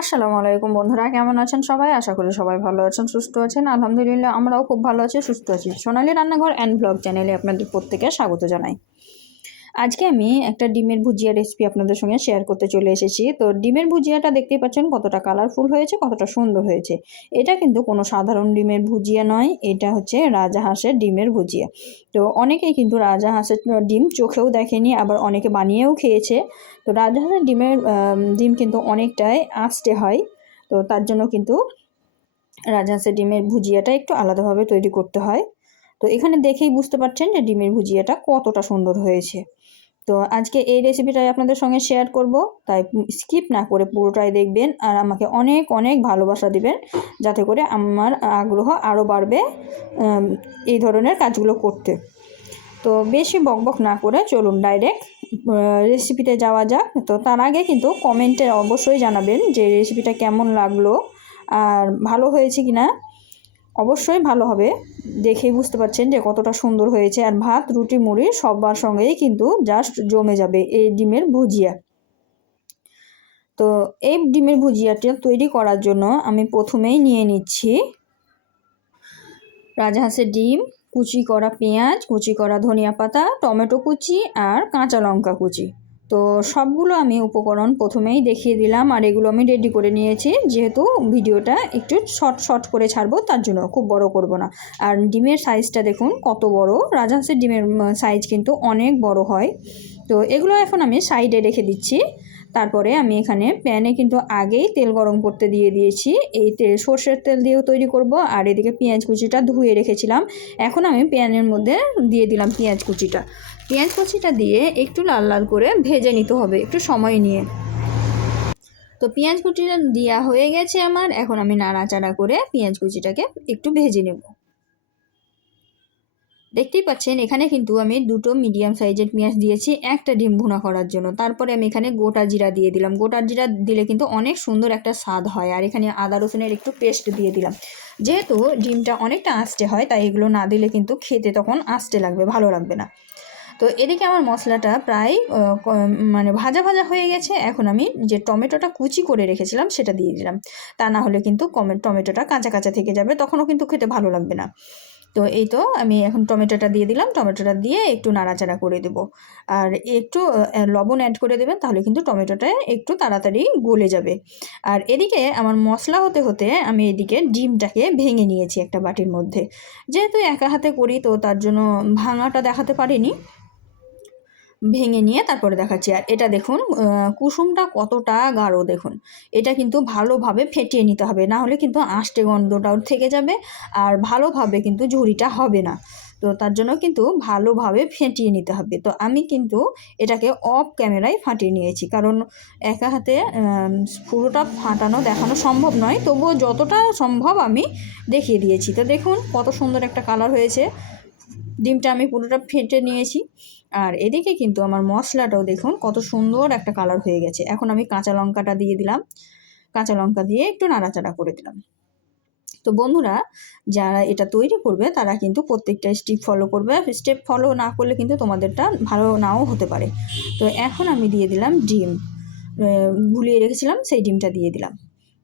আসসালামু আলাইকুম বন্ধুরা, কেমন আছেন সবাই? আশা করি সবাই ভালো আছেন, সুস্থ আছেন। আলহামদুলিল্লাহ আমরাও খুব ভালো আছি, সুস্থ আছি। সোনালী রান্নাঘর অ্যান্ড ব্লগ চ্যানেলে আপনাদের প্রত্যেকে স্বাগত জানাই। আজকে আমি একটা ডিমের ভুজিয়া রেসিপি আপনাদের সঙ্গে শেয়ার করতে চলে এসেছি। তো ডিমের ভুজিয়াটা দেখতেই পাচ্ছেন কতটা কালারফুল হয়েছে, কতটা সুন্দর হয়েছে। এটা কিন্তু কোনো সাধারণ ডিমের ভুজিয়া নয়, এটা হচ্ছে রাজাহাঁসের ডিমের ভুজিয়া। তো অনেকেই কিন্তু রাজাহাঁসের ডিম চোখেও দেখেনি, আবার অনেকে বানিয়েও খেয়েছে। তো রাজাহাঁসের ডিম কিন্তু অনেকটাই আস্তে হয়। তো তার জন্য কিন্তু রাজহাঁসের ডিমের ভুজিয়াটা একটু আলাদাভাবে তৈরি করতে হয়। তো এখানে দেখেই বুঝতে পারছেন যে ডিমের ভুজিয়াটা কতটা সুন্দর হয়েছে। তো আজকে এই রেসিপিটাই আপনাদের সঙ্গে শেয়ার করব, তাই স্কিপ না করে পুরোটাই দেখবেন আর আমাকে অনেক অনেক ভালোবাসা দিবেন, যাতে করে আমার আগ্রহ আরও বাড়বে এই ধরনের কাজগুলো করতে। তো বেশি বকবক না করে চলুন ডাইরেক্ট রেসিপিতে যাওয়া যাক। তো তার আগে কিন্তু কমেন্টে অবশ্যই জানাবেন যে রেসিপিটা কেমন লাগলো আর ভালো হয়েছে কি না। অবশ্যই ভালো হবে, দেখেই বুঝতে পারছেন যে কতটা সুন্দর হয়েছে। আর ভাত, রুটি, মুড়ি সবার সঙ্গেই কিন্তু জাস্ট জমে যাবে এই ডিমের ভুজিয়া। তো এই ডিমের ভুজিয়াটা তৈরি করার জন্য আমি প্রথমেই নিয়ে নিচ্ছি রাজহাঁসের ডিম, কুচি করা পেঁয়াজ, কুচি করা ধনিয়া পাতা, টমেটো কুচি আর কাঁচা লঙ্কা কুচি। তো সবগুলো আমি উপকরণ প্রথমেই দেখিয়ে দিলাম, আর এগুলো আমি রেডি করে নিয়েছি, যেহেতু ভিডিওটা একটু শর্ট করে ছাড়বো, তার জন্য খুব বড় করব না। আর ডিমের সাইজটা দেখুন কত বড়, রাজহাঁসের ডিমের সাইজ কিন্তু অনেক বড় হয়। তো এগুলো এখন আমি সাইডে রেখে দিচ্ছি। তারপরে আমি এখানে প্যানে কিন্তু আগেই তেল গরম করতে দিয়ে দিয়েছি। এই তেল সর্ষের তেল দিয়েও তৈরি করব। আর এদিকে পেঁয়াজ কুচিটা ধুয়ে রেখেছিলাম, এখন আমি প্যানের মধ্যে দিয়ে দিলাম পেঁয়াজ কুচিটা দিয়ে একটু লাল লাল করে ভেজে নিতে হবে একটু সময় নিয়ে। তো পেঁয়াজ কুচিটা দেওয়া হয়ে গেছে আমার, এখন আমি নাড়াচাড়া করে পেঁয়াজ কুচিটাকে একটু ভেজে নেব। দেখতেই পাচ্ছেন এখানে কিন্তু আমি দুটো মিডিয়াম সাইজের পেঁয়াজ দিয়েছি একটা ডিম ভুনা করার জন্য। তারপরে আমি এখানে গোটা জিরা দিয়ে দিলাম। গোটা জিরা দিলে কিন্তু অনেক সুন্দর একটা স্বাদ হয়। আর এখানে আদা রসুনের একটু পেস্ট দিয়ে দিলাম। যেহেতু ডিমটা অনেকটা আস্তে হয়, তাই এগুলো না দিলে কিন্তু খেতে তখন আস্তে লাগবে, ভালো লাগবে না। তো এদিকে আমার মশলাটা প্রায় ভাজা ভাজা হয়ে গেছে। এখন আমি যে টমেটোটা কুচি করে রেখেছিলাম সেটা দিয়ে দিলাম, তা না হলে কিন্তু টমেটোটা কাঁচা কাঁচা থেকে যাবে, তখনও কিন্তু খেতে ভালো লাগবে না। তো এই তো আমি এখন টমেটোটা দিয়ে দিলাম, টমেটোটা দিয়ে একটু নাড়াচাড়া করে দেবো। আর একটু লবণ অ্যাড করে দেবেন, তাহলে কিন্তু টমেটোটা একটু তাড়াতাড়ি গলে যাবে। আর এদিকে আমার মশলা হতে হতে আমি এদিকে ডিমটাকে ভেঙে নিয়েছি একটা বাটির মধ্যে। যেহেতু একা হাতে করি, তো তার জন্য ভাঙাটা দেখাতে পারিনি, ভেঙে নিয়ে তারপরে দেখাচ্ছি। আর এটা দেখুন কুসুমটা কতটা গাঢ় দেখুন। এটা কিন্তু ভালোভাবে ফেটিয়ে নিতে হবে, না হলে কিন্তু আষ্টে গন্ধটাও থেকে যাবে আর ভালোভাবে কিন্তু ঝুড়িটা হবে না। তো তার জন্য কিন্তু ভালোভাবে ফেটিয়ে নিতে হবে। তো আমি কিন্তু এটাকে অফ ক্যামেরায় ফাটিয়ে নিয়েছি, কারণ একা হাতে পুরোটা ফাটানো দেখানো সম্ভব নয়, তবুও যতটা সম্ভব আমি দেখিয়ে দিয়েছি। তো দেখুন কত সুন্দর একটা কালার হয়েছে। ডিমটা আমি পুরোটা ফেটে নিয়েছি। আর এদিকে কিন্তু আমার মশলাটাও দেখুন কত সুন্দর একটা কালার হয়ে গেছে। এখন আমি কাঁচা লঙ্কাটা দিয়ে দিলাম, কাঁচা লঙ্কা দিয়ে একটু নাড়াচাড়া করে দিলাম। তো বন্ধুরা, যারা এটা তৈরি করবে তারা কিন্তু প্রত্যেকটা স্টেপ ফলো করবে। স্টেপ ফলো না করলে কিন্তু তোমাদেরটা ভালো নাও হতে পারে। তো এখন আমি দিয়ে দিলাম ডিম, গুলিয়ে রেখেছিলাম সেই ডিমটা দিয়ে দিলাম।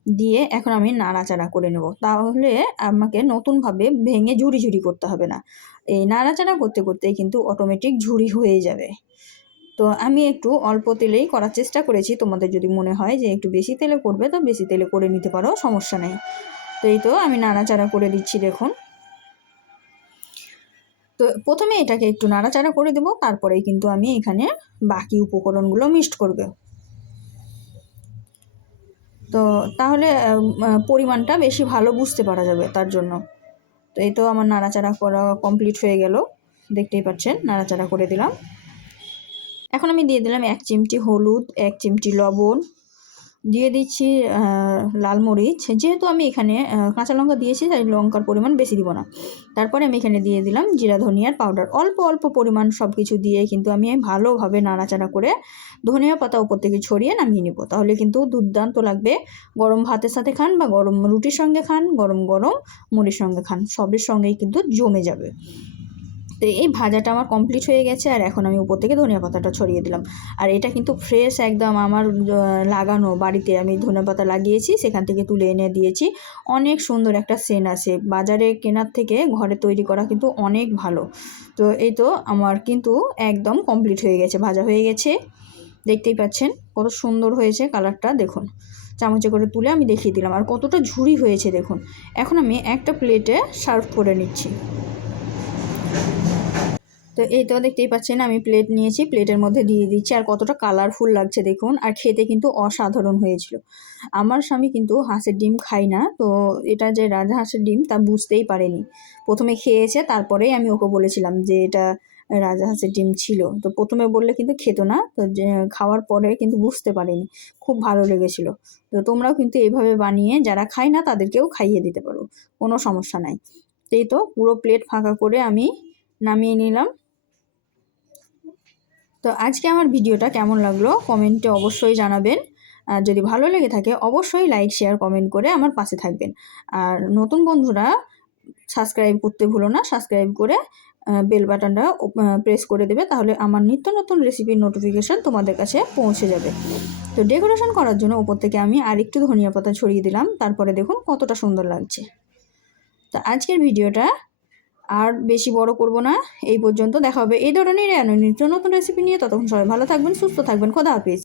দিয়ে এখন আমি নাড়াচাড়া করে নেব, তাহলে আমাকে নতুনভাবে ভেঙে ঝুড়ি ঝুড়ি করতে হবে না। এই নাড়াচাড়া করতে করতেই কিন্তু অটোমেটিক ঝুড়ি হয়ে যাবে। তো আমি একটু অল্প তেলেই করার চেষ্টা করেছি, তোমাদের যদি মনে হয় যে একটু বেশি তেলে করবে তো বেশি তেলে করে নিতে পারো, সমস্যা নেই। তো এই তো আমি নাড়াচাড়া করে দিচ্ছি দেখুন। তো প্রথমে এটাকে একটু নাড়াচাড়া করে দেবো, তারপরেই কিন্তু আমি এখানে বাকি উপকরণগুলো মিক্সড করবে। তো তাহলে পরিমাণটা বেশি ভালো বুঝতে পারা যাবে তার জন্য। তো এই তো আমার নাড়াচাড়া করা কমপ্লিট হয়ে গেল, দেখতেই পাচ্ছেন নাড়াচাড়া করে দিলাম। এখন আমি দিয়ে দিলাম 1 চিমটি হলুদ, 1 চিমটি লবণ, দিয়ে দিচ্ছি লাল মরিচ। যেহেতু আমি এখানে কাঁচা লঙ্কা দিয়েছি, তাই লঙ্কার পরিমাণ বেশি দিব না। তারপরে আমি এখানে দিয়ে দিলাম জিরা ধনিয়ার পাউডার, অল্প অল্প পরিমাণ সব কিছু দিয়ে কিন্তু আমি ভালোভাবে নাড়াচাড়া করে ধনিয়া পাতা উপর থেকে ছড়িয়ে নামিয়ে নেব। তাহলে কিন্তু দুর্দান্ত লাগবে। গরম ভাতের সাথে খান বা গরম রুটির সঙ্গে খান, গরম গরম মুড়ির সঙ্গে খান, সবের সঙ্গেই কিন্তু জমে যাবে। তো এই ভাজাটা আমার কমপ্লিট হয়ে গেছে, আর এখন আমি উপর থেকে ধনিয়া পাতাটা ছড়িয়ে দিলাম। আর এটা কিন্তু ফ্রেশ একদম আমার লাগানো, বাড়িতে আমি ধনিয়া পাতা লাগিয়েছি, সেখান থেকে তুলে এনে দিয়েছি। অনেক সুন্দর একটা সেন্ট আসে, বাজারে কেনার থেকে ঘরে তৈরি করা কিন্তু অনেক ভালো। তো এই তো আমার কিন্তু একদম কমপ্লিট হয়ে গেছে, ভাজা হয়ে গেছে। দেখতেই পাচ্ছেন কত সুন্দর হয়েছে কালারটা, দেখুন। চামচে করে তুলে আমি দেখিয়ে দিলাম, আর কতটা ঝুরি হয়েছে দেখুন। এখন আমি একটা প্লেটে সার্ভ করে নিচ্ছি। তো এই তো দেখতেই পাচ্ছেন আমি প্লেট নিয়েছি, প্লেটের মধ্যে দিয়ে দিচ্ছি, আর কতটা কালারফুল লাগছে দেখুন, আর খেতে কিন্তু অসাধারণ হয়েছিল। আমার স্বামী কিন্তু হাঁসের ডিম খায় না, তো এটা যে রাজহাঁসের ডিম তা বুঝতেই পারেনি। প্রথমে খেয়েছে, তারপরেই আমি ওকে বলেছিলাম যে এটা রাজহাঁসের ডিম ছিল। তো প্রথমে বললে কিন্তু খেত না, তো যে খাওয়ার পরে কিন্তু বুঝতে পারেনি, খুব ভালো লেগেছিল। তো তোমরাও কিন্তু এইভাবে বানিয়ে যারা খায় না তাদেরকেও খাইয়ে দিতে পারো, কোনো সমস্যা নাই। এই তো পুরো প্লেট ফাঁকা করে আমি নামিয়ে নিলাম। তো আজকে আমার ভিডিওটা কেমন লাগলো কমেন্টে অবশ্যই জানাবেন। আর যদি ভালো লেগে থাকে অবশ্যই লাইক শেয়ার কমেন্ট করে আমার পাশে থাকবেন। আর নতুন বন্ধুরা সাবস্ক্রাইব করতে ভুলো না, সাবস্ক্রাইব করে বেল বাটনটা প্রেস করে দেবে, তাহলে আমার নিত্য নতুন রেসিপির নোটিফিকেশান তোমাদের কাছে পৌঁছে যাবে। তো ডেকোরেশন করার জন্য উপর থেকে আমি আরেকটু ধনিয়া পাতা ছড়িয়ে দিলাম, তারপরে দেখুন কতটা সুন্দর লাগছে। তো আজকের ভিডিওটা আর বেশি বড় করব না, এই পর্যন্ত। দেখা হবে এই ধরনের নিত্য নতুন রেসিপি নিয়ে। ততক্ষণ সবাই ভালো থাকবেন, সুস্থ থাকবেন। খোদা হাফেজ।